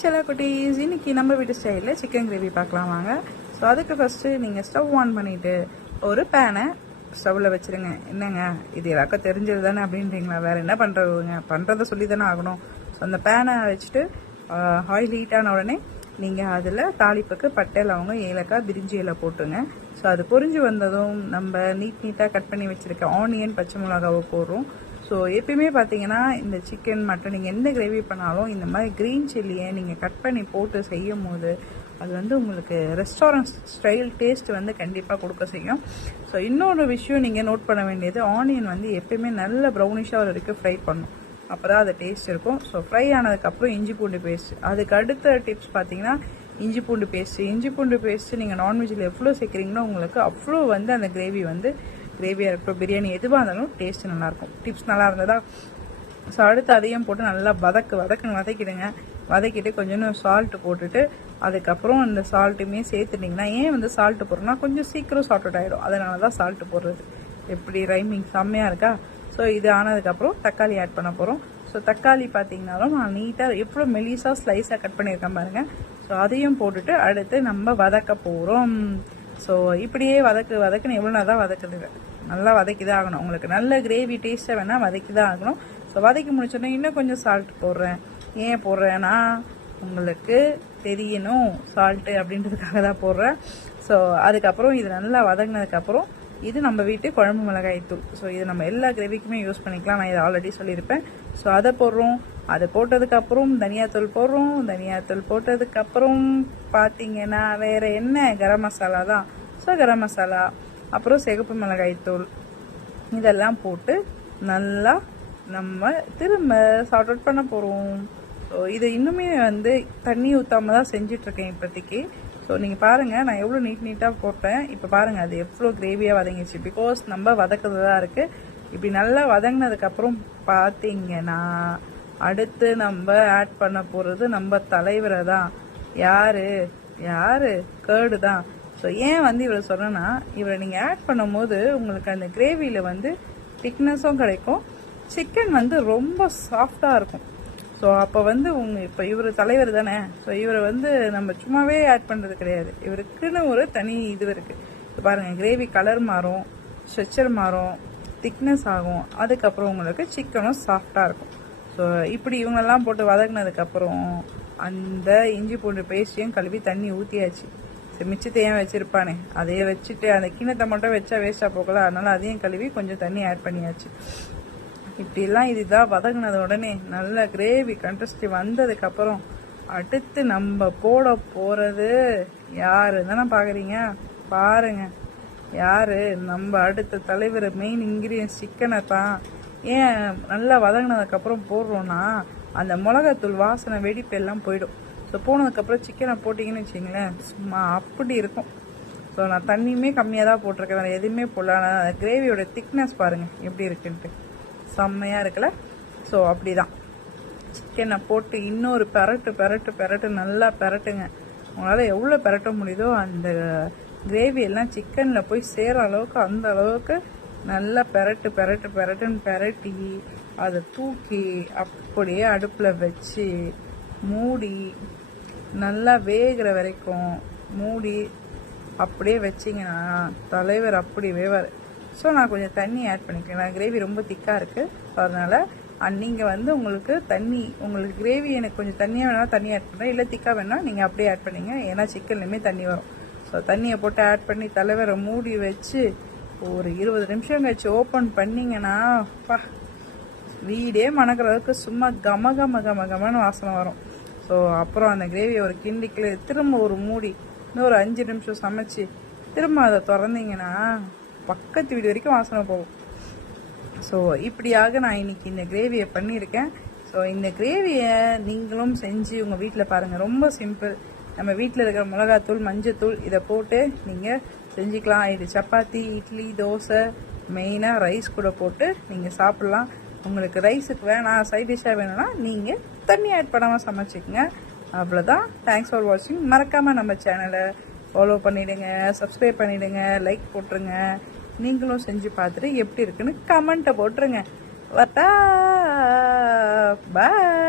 செல்ல குட்டீஸ் இன்னைக்கு நம்ம வீட்டு ஸ்டைலில் சிக்கன் கிரேவி பார்க்கலாம் வாங்க. ஸோ அதுக்கு ஃபஸ்ட்டு நீங்கள் ஸ்டவ் ஆன் பண்ணிவிட்டு ஒரு பேனை ஸ்டவ்வில் வச்சுருங்க. என்னங்க? இது எல்லாருக்கும் தெரிஞ்சது தானே அப்படின்றீங்களா? வேறு என்ன பண்ணுறதுங்க பண்ணுறத சொல்லி தானே ஆகணும். ஸோ அந்த பேனை வச்சுட்டு ஆயில் ஹீட்டான உடனே நீங்கள் அதில் தாளிப்புக்கு பட்டை லவங்கம் ஏலக்காய் பிரிஞ்சி இலை போட்டுருங்க. ஸோ அது பொரிஞ்சு வந்ததும் நம்ம நீட் நீட்டாக கட் பண்ணி வச்சுருக்க ஆனியன் பச்சை மிளகாவை போடுறோம். ஸோ எப்பயுமே பார்த்தீங்கன்னா இந்த சிக்கன் மட்டன் நீங்கள் எந்த கிரேவி பண்ணாலும் இந்த மாதிரி க்ரீன் சில்லியை நீங்கள் கட் பண்ணி போட்டு செய்யும் போது அது வந்து உங்களுக்கு ரெஸ்டாரண்ட் ஸ்டைல் டேஸ்ட் வந்து கண்டிப்பாக கொடுக்க செய்யும். ஸோ இன்னொரு விஷயம் நீங்கள் நோட் பண்ண வேண்டியது ஆனியன் வந்து எப்பயுமே நல்ல ப்ரௌனிஷாக வரைக்கும் ஃப்ரை பண்ணும். அப்போ தான் அது டேஸ்ட் இருக்கும். ஸோ ஃப்ரை ஆனதுக்கப்புறம் இஞ்சி பூண்டு பேஸ்ட் அதுக்கு அடுத்த டிப்ஸ் பார்த்தீங்கன்னா இஞ்சி பூண்டு பேஸ்ட்டு இஞ்சி பூண்டு பேஸ்ட்டு நீங்கள் நான்வெஜ்ஜில் எவ்வளோ சேர்க்குறீங்களோ உங்களுக்கு அவ்வளோ வந்து அந்த கிரேவி வந்து கிரேவியாக இருக்கட்டும் பிரியாணி எதுவாக இருந்தாலும் டேஸ்ட் நல்லாயிருக்கும். டிப்ஸ் நல்லா இருந்ததா? ஸோ அடுத்து அதையும் போட்டு நல்லா வதக்கு வதக்கு வதக்கிடுங்க. வதக்கிட்டு கொஞ்சம் சால்ட்டு போட்டுட்டு அதுக்கப்புறம் இந்த சால்ட்டுமே சேர்த்துட்டிங்கன்னா ஏன் வந்து சால்ட்டு போடுறோம்னா கொஞ்சம் சீக்கிரம் சால்ட் ஆகிடும் அதனால தான் சால்ட்டு போடுறது. எப்படி ரைமிங் செம்மையாக இருக்கா? ஸோ இது ஆனதுக்கப்புறம் தக்காளி ஆட் பண்ண போகிறோம் ஸோ தக்காளி பார்த்தீங்கனாலும் நான் நீட்டாக எவ்வளோ மெலிசாக ஸ்லைஸாக கட் பண்ணியிருக்கேன் பாருங்கள் ஸோ அதையும் போட்டுட்டு அடுத்து நம்ம வதக்க போகிறோம் ஸோ இப்படியே வதக்கு வதக்குன்னு எவ்வளோ தான் வதக்குது நல்லா வதக்கி தான் ஆகணும். உங்களுக்கு நல்ல கிரேவி டேஸ்ட்டாக வேணால் வதக்கி தான் ஆகணும். ஸோ வதக்கி முடிச்சோன்னே இன்னும் கொஞ்சம் சால்ட் போடுறேன். ஏன் போடுறேன்னா உங்களுக்கு தெரியணும் சால்ட்டு அப்படின்றதுக்காக தான் போடுறேன். ஸோ அதுக்கப்புறம் இது நல்லா வதங்கினதுக்கப்புறம் இது நம்ம வீட்டு குழம்பு மிளகாய் தூள் ஸோ இது நம்ம எல்லா கிரேவிக்குமே யூஸ் பண்ணிக்கலாம். நான் இதை ஆல்ரெடி சொல்லியிருப்பேன். ஸோ அதை போடுறோம். அதை போட்டதுக்கப்புறம் தனியாத்தூள் போடுறோம் தனியாத்தூள் போட்டதுக்கப்புறம் பார்த்தீங்கன்னா வேறு என்ன? கரம் மசாலா தான். ஸோ கரம் மசாலா அப்புறம் சிகப்பு மிளகாய் தூள். இதெல்லாம் போட்டு நல்லா நம்ம திரும்ப சார்ட் அவுட் பண்ண போகிறோம் ஸோ இது இன்னுமே வந்து தண்ணி ஊற்றாம தான் செஞ்சிட்ருக்கேன் இப்போதைக்கு. ஸோ நீங்கள் பாருங்கள் நான் எவ்வளோ நீட் நீட்டாக போட்டேன். இப்போ பாருங்கள் அது எவ்வளோ கிரேவியாக வதங்கிடுச்சு பிகாஸ் நம்ம வதக்கிறது தான் இருக்குது இப்படி நல்லா வதங்கினதுக்கப்புறம் பார்த்தீங்கன்னா அடுத்து நம்ம ஆட் பண்ண போகிறது நம்ம தலைவரை தான். யார்? யார்? கேர்டு தான். ஸோ ஏன் வந்து இவரை சொன்னேன்னா இவரை நீங்கள் ஆட் பண்ணும்போது உங்களுக்கு அந்த கிரேவியில் வந்து திக்னஸும் கிடைக்கும். சிக்கன் வந்து ரொம்ப சாஃப்டாக இருக்கும். ஸோ அப்போ வந்து உங்க இப்போ இவர் தலைவர் தானே? ஸோ இவரை வந்து நம்ம சும்மாவே ஆட் பண்ணுறது கிடையாது. இவருக்குன்னு ஒரு தனி இது இருக்குது பாருங்கள் கிரேவி கலர் மாறும் ஸ்ட்ரெச்சர் மாறும் திக்னஸ் ஆகும். அதுக்கப்புறம் உங்களுக்கு சிக்கனும் சாஃப்டாக இருக்கும். ஸோ இப்படி இவங்கெல்லாம் போட்டு வதக்குனதுக்கப்புறம் அந்த இஞ்சி பூண்டு பேஸ்டையும் கழுவி தண்ணி ஊற்றியாச்சு சரி மிச்சத்தை ஏன் வச்சுருப்பானே? அதையே வச்சுட்டு அந்த கிணத்தை மட்டும் வச்சா வேஸ்ட்டாக போகல. அதனால் அதையும் கழுவி கொஞ்சம் தண்ணி ஆட் பண்ணியாச்சு. இப்படிலாம் இதுதான் வதங்கினது உடனே. நல்ல கிரேவி கண்டஸ்டி வந்ததுக்கப்புறம் அடுத்து நம்ம போட போகிறது யாரு? தானே பார்க்குறீங்க பாருங்க. யாரு? நம்ம அடுத்த தலைவர் மெயின் இன்க்ரீடியன்ஸ் சிக்கனை தான். ஏன் நல்லா வதங்கினதுக்கப்புறம் போடுறோன்னா அந்த மிளகாத்தூள் வாசனை வெடிப்பு எல்லாம் போயிடும். ஸோ போனதுக்கப்புறம் சிக்கனை போட்டிங்கன்னு வச்சிங்களேன் சும்மா அப்படி இருக்கும். ஸோ நான் தண்ணியுமே கம்மியாக தான் போட்டிருக்கேன் வேறு எதுவுமே போடல. ஆனால் கிரேவியோட திக்னஸ் பாருங்கள் எப்படி இருக்குன்ட்டு. செம்மையாக இருக்குல்ல? ஸோ அப்படி தான் சிக்கனை போட்டு இன்னொரு பெரட்டு பெரட்டு பெரட்டு நல்லா பெரட்டுங்க. உங்களால் எவ்வளோ பெரட்ட முடியுதோ அந்த கிரேவி எல்லாம் சிக்கனில் போய் சேர அளவுக்கு அந்த அளவுக்கு நல்லா பெரட்டு பெரட்டு பெரட்டுன்னு பெரட்டி அதை தூக்கி அப்படியே அடுப்பில் வச்சு மூடி நல்லா வேகிற வரைக்கும் மூடி அப்படியே வச்சிங்கன்னா தலைவர் அப்படி வேவார். ஸோ நான் கொஞ்சம் தண்ணி ஆட் பண்ணிக்கிறேன். நான் கிரேவி ரொம்ப திக்காக இருக்குது ஸோ அதனால் நீங்கள் வந்து உங்களுக்கு தண்ணி உங்களுக்கு கிரேவி எனக்கு கொஞ்சம் தண்ணியாக வேணாலும் தண்ணி ஆட் பண்ணுறேன் இல்லை திக்காக வேணால் நீங்கள் அப்படியே ஆட் பண்ணிங்க. ஏன்னா சிக்கன்லேயுமே தண்ணி வரும். ஸோ தண்ணியை போட்டு ஆட் பண்ணி தலைவரை மூடி வச்சு ஒரு இருபது நிமிஷம் கழிச்சு ஓப்பன் பண்ணிங்கன்னா பா வீடே மணக்கிற அளவுக்கு சும்மா கம கம கம கமன்னு வாசனை வரும். ஸோ அப்புறம் அந்த கிரேவியை ஒரு கிண்டிக்கில் திரும்ப ஒரு மூடி இன்னும் ஒரு அஞ்சு நிமிஷம் சமைச்சு திரும்ப அதை திறந்தீங்கன்னா பக்கத்து வீடு வரைக்கும் வாசனை போகும். ஸோ இப்படியாக நான் இன்னைக்கு இந்த கிரேவியை பண்ணியிருக்கேன். ஸோ இந்த கிரேவியை நீங்களும் செஞ்சு உங்கள் வீட்டில் பாருங்கள் ரொம்ப சிம்பிள் நம்ம வீட்டில் இருக்கிற மிளகாத்தூள் மஞ்சத்தூள் இதை போட்டு நீங்கள் செஞ்சுக்கலாம். இது சப்பாத்தி இட்லி தோசை மெயினாக ரைஸ் கூட போட்டு நீங்கள் சாப்பிட்லாம். உங்களுக்கு ரைஸுக்கு வேணாம் சைட் டிஷ்ஷாக வேணும்னா நீங்கள் தண்ணி ஆட் பண்ணாமல் சமைச்சிக்கங்க. அவ்வளோதான் தேங்க்ஸ் ஃபார் வாட்சிங் மறக்காமல் நம்ம சேனலை ஃபாலோ பண்ணிவிடுங்க சப்ஸ்கிரைப் பண்ணிவிடுங்க லைக் போட்டுருங்க. நீங்களும் செஞ்சு பார்த்துட்டு எப்படி இருக்குன்னு கமெண்ட்டை போட்டுருங்க. வட்டா பாய்